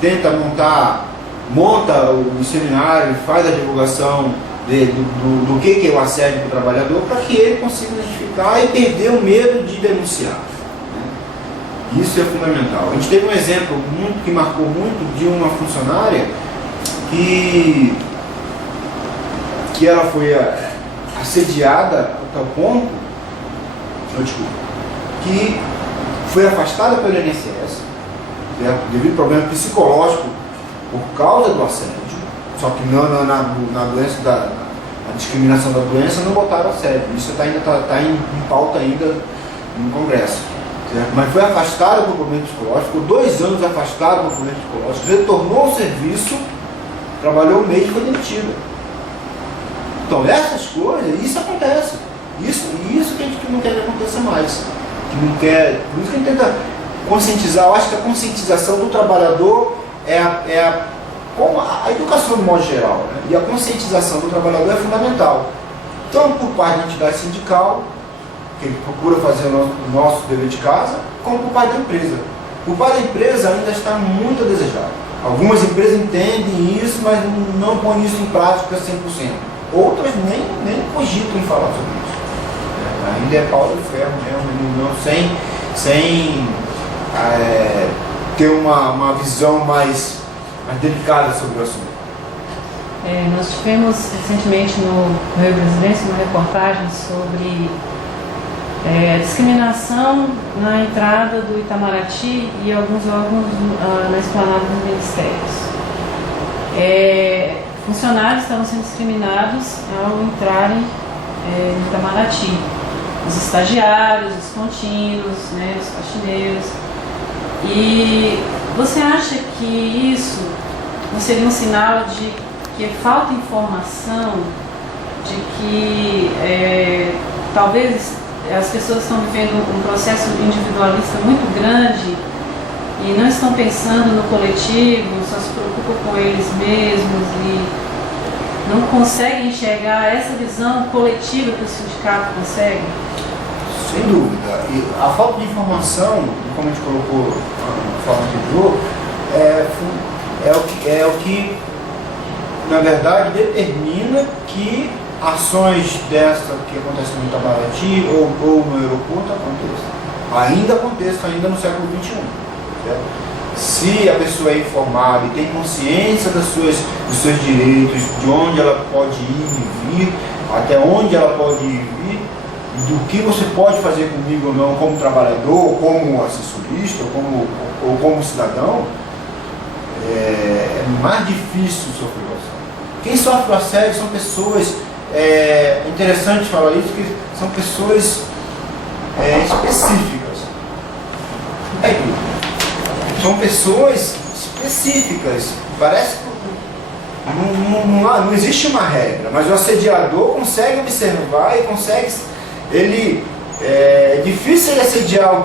tenta monta o seminário, faz a divulgação do que é o assédio para o trabalhador, para que ele consiga identificar e perder o medo de denunciar, né? Isso é fundamental. A gente teve um exemplo que marcou muito de uma funcionária que ela foi assediada a tal ponto, que foi afastada pelo INSS, devido a problema psicológico por causa do assédio, só que na doença a discriminação da doença não botaram assédio. Isso ainda está em pauta ainda no Congresso, certo? Mas foi afastada por problema psicológico, ficou 2 anos afastada por problema psicológico, retornou ao serviço, trabalhou um mês e foi demitida. Então essas coisas, isso acontece. Isso que a gente não quer que aconteça mais. Que não quer, por isso que a gente tenta conscientizar. Eu acho que a conscientização do trabalhador como a educação de modo geral, né? E a conscientização do trabalhador é fundamental. Tanto por parte da entidade sindical, que ele procura fazer o nosso dever de casa, como por parte da empresa. Por parte da empresa ainda está muito a desejar. Algumas empresas entendem isso, mas não põem isso em prática 100%. Outras nem cogitam em falar sobre isso. Ainda é pau de ferro mesmo, sem ter uma visão mais delicada sobre o assunto. Nós tivemos recentemente no Correio Brasileiro uma reportagem sobre discriminação na entrada do Itamaraty e alguns órgãos na esplanada dos ministérios. Funcionários estavam sendo discriminados ao entrarem no Itamaraty. Os estagiários, os contínuos, né, os faxineiros. E você acha que isso não seria um sinal de que falta informação, de que talvez as pessoas estão vivendo um processo individualista muito grande e não estão pensando no coletivo, só se preocupam com eles mesmos e não conseguem enxergar essa visão coletiva que o sindicato consegue? Sem dúvida. E a falta de informação, como a gente colocou na forma anterior, é o que, na verdade, determina que ações dessa que acontecem no Itamaraty ou no aeroporto aconteçam ainda no século XXI. Certo? Se a pessoa é informada e tem consciência dos seus direitos, de onde ela pode ir e vir, até onde ela pode ir e vir, do que você pode fazer comigo ou não, como trabalhador, ou como assessorista, ou como cidadão, é mais difícil sofrer o assédio. Quem sofre o assédio são pessoas, é interessante falar isso, que são pessoas específicas. São pessoas específicas. Parece que não existe uma regra, mas o assediador consegue observar e consegue. É difícil ele assediar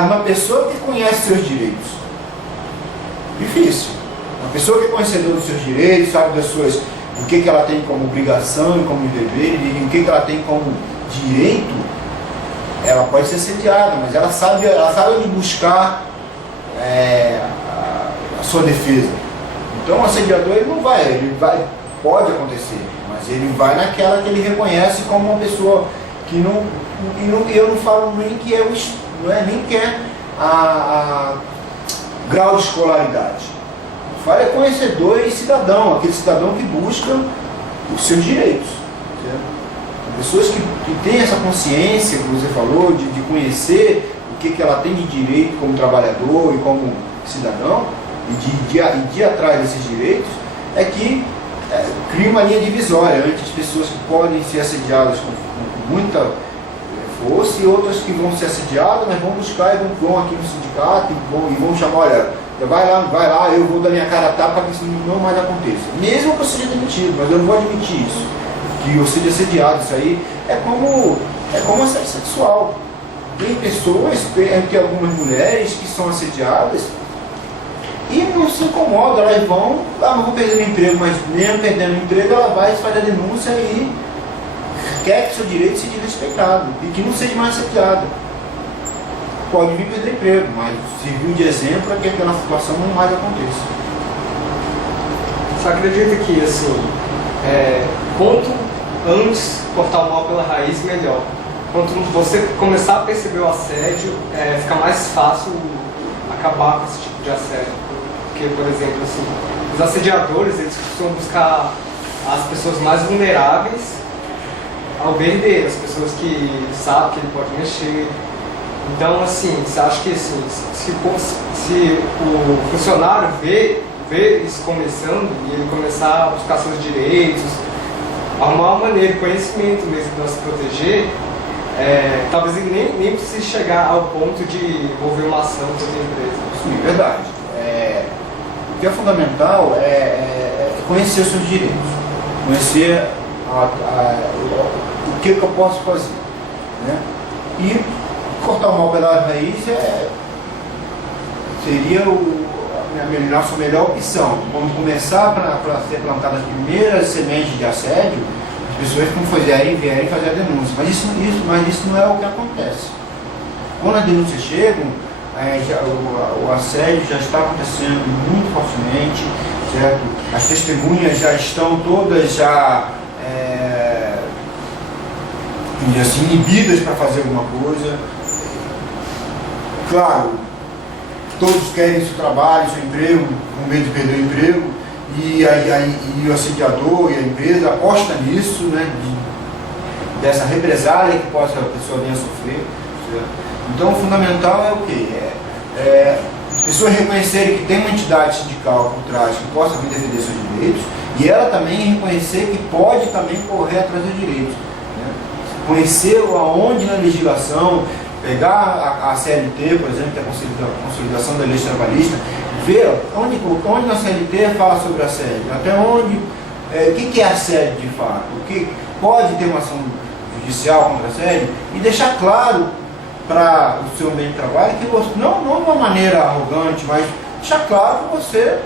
uma pessoa que conhece seus direitos. Difícil. Uma pessoa que é conhecedora dos seus direitos, sabe o que ela tem como obrigação e como dever, e o que ela tem como direito, ela pode ser assediada, mas ela sabe onde buscar a sua defesa. Então o assediador pode acontecer, mas ele vai naquela que ele reconhece como uma pessoa que eu não falo nem que nem que é a grau de escolaridade. Eu falo conhecedor e cidadão, aquele cidadão que busca os seus direitos. Certo? Pessoas que têm essa consciência que você falou, de conhecer o que ela tem de direito como trabalhador e como cidadão, e de ir atrás desses direitos, é que cria uma linha divisória entre as pessoas que podem ser assediadas com muita força e outras que vão ser assediadas, mas vão buscar e vão aqui no sindicato e vão chamar, olha, vai lá, eu vou dar minha cara a tapa para que isso não mais aconteça. Mesmo que eu seja demitido, mas eu não vou admitir isso, que eu seja assediado. Isso aí é como assédio sexual. Tem pessoas, tem algumas mulheres que são assediadas e não se incomodam, elas não vou perder meu emprego, mas mesmo perdendo o emprego, ela vai fazer a denúncia e quer que seu direito seja respeitado e que não seja mais assediada. pode vir perder emprego, mas serviu de exemplo para que aquela situação não mais aconteça. Você acredita que, assim, quanto antes cortar o mal pela raiz, melhor? Quanto você começar a perceber o assédio, fica mais fácil acabar com esse tipo de assédio? Porque, por exemplo, assim, os assediadores, eles costumam buscar as pessoas mais vulneráveis ao bem dele, as pessoas que sabem que ele pode mexer. Então, assim, você acha que assim, se o funcionário vê isso começando e ele começar a buscar seus direitos, arrumar uma maneira, conhecimento mesmo para se proteger, talvez ele nem precise chegar ao ponto de envolver uma ação contra a empresa. Sim, verdade. O que é fundamental é conhecer os seus direitos, conhecer o que eu posso fazer, né? E cortar o mal pela raiz seria a nossa melhor opção. Quando começar para ser plantadas as primeiras sementes de assédio, as pessoas que vierem fazer a denúncia. Mas isso não é o que acontece. Quando as denúncias chegam, o assédio já está acontecendo muito fortemente, certo? As testemunhas já estão todas assim, inibidas para fazer alguma coisa. Claro, todos querem seu trabalho, seu emprego, com medo de perder o emprego, e o assediador e a empresa aposta nisso, né, dessa represália que a pessoa venha a sofrer. Certo? Então, o fundamental é o quê? As pessoas reconhecerem que tem uma entidade sindical por trás que possa vir defender seus direitos, e ela também reconhecer que pode também correr atrás dos direitos. Né? Conhecer aonde na legislação, pegar a CLT, por exemplo, que é a consolidação da lei trabalhista, ver onde na CLT fala sobre assédio, até onde, o que é assédio de fato, o que pode ter uma ação judicial contra assédio, e deixar claro para o seu ambiente de trabalho que você, não de uma maneira arrogante, mas deixar claro que você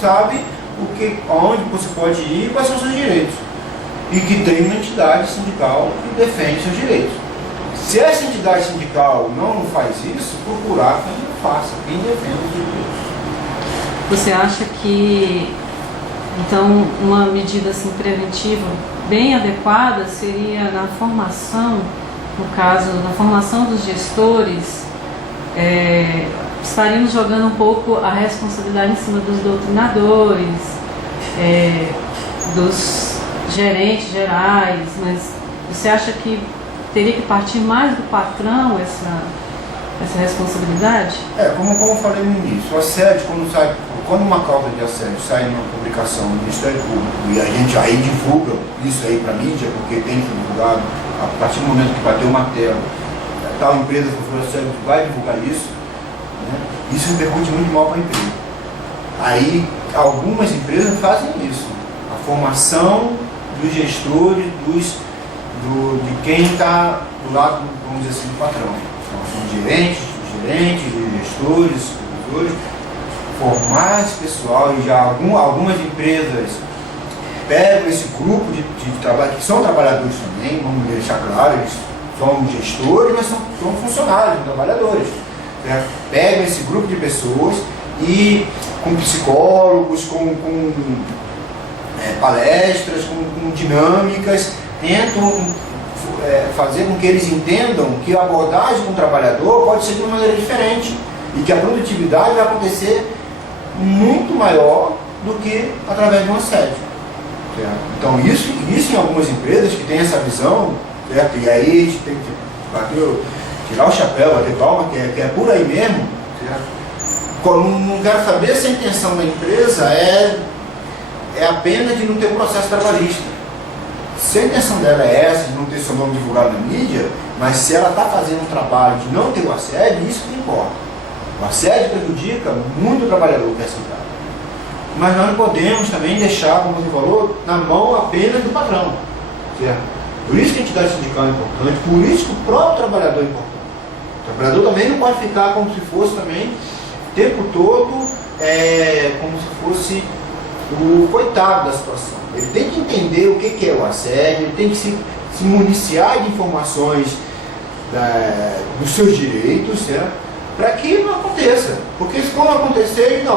sabe aonde você pode ir e quais são os seus direitos, e que tem uma entidade sindical que defende seus direitos. Se essa entidade sindical não faz isso, procurar quem não faça, quem defende os direitos. Você acha que, então, uma medida assim, preventiva bem adequada seria na formação, no caso, na formação dos gestores, estaríamos jogando um pouco a responsabilidade em cima dos doutrinadores, dos gerentes gerais, mas você acha que teria que partir mais do patrão essa responsabilidade? Como eu falei no início, o assédio, quando uma causa de assédio sai numa publicação do Ministério Público e a gente aí divulga isso aí para a mídia, porque tem que ser divulgado, a partir do momento que bateu o martelo, tal empresa que foi assédio vai divulgar isso, né? Isso repercute muito mal para a empresa. Aí algumas empresas fazem isso, a formação dos gestores, de quem está do lado, vamos dizer assim, do patrão. Então, são gerentes, os gestores, supervisores, formar esse pessoal, e já algumas empresas pegam esse grupo de trabalho, que são trabalhadores também, vamos deixar claro, eles são gestores, mas são funcionários, são trabalhadores. Certo? Pegam esse grupo de pessoas e com psicólogos, com palestras, com dinâmicas, tentam fazer com que eles entendam que a abordagem com o trabalhador pode ser de uma maneira diferente e que a produtividade vai acontecer muito maior do que através de um assédio. Certo? Então isso em algumas empresas que têm essa visão, certo? E aí a gente tem que tirar o chapéu, bater palma, que é por aí mesmo. Certo? Não quero saber se a intenção da empresa é apenas de não ter um processo trabalhista. Se a intenção dela é essa, de não ter seu nome divulgado na mídia, mas se ela está fazendo um trabalho de não ter o assédio, isso que importa. O assédio prejudica muito o trabalhador que é assédiado. Mas nós não podemos também deixar, como você falou, na mão apenas do patrão. Certo? Por isso que a entidade sindical é importante, por isso que o próprio trabalhador é importante. O trabalhador também não pode ficar como se fosse também, o tempo todo, como se fosse o coitado da situação. Ele tem que entender o que é o assédio, ele tem que se municiar de informações dos seus direitos, certo? Para que não aconteça. Porque se quando acontecer, não.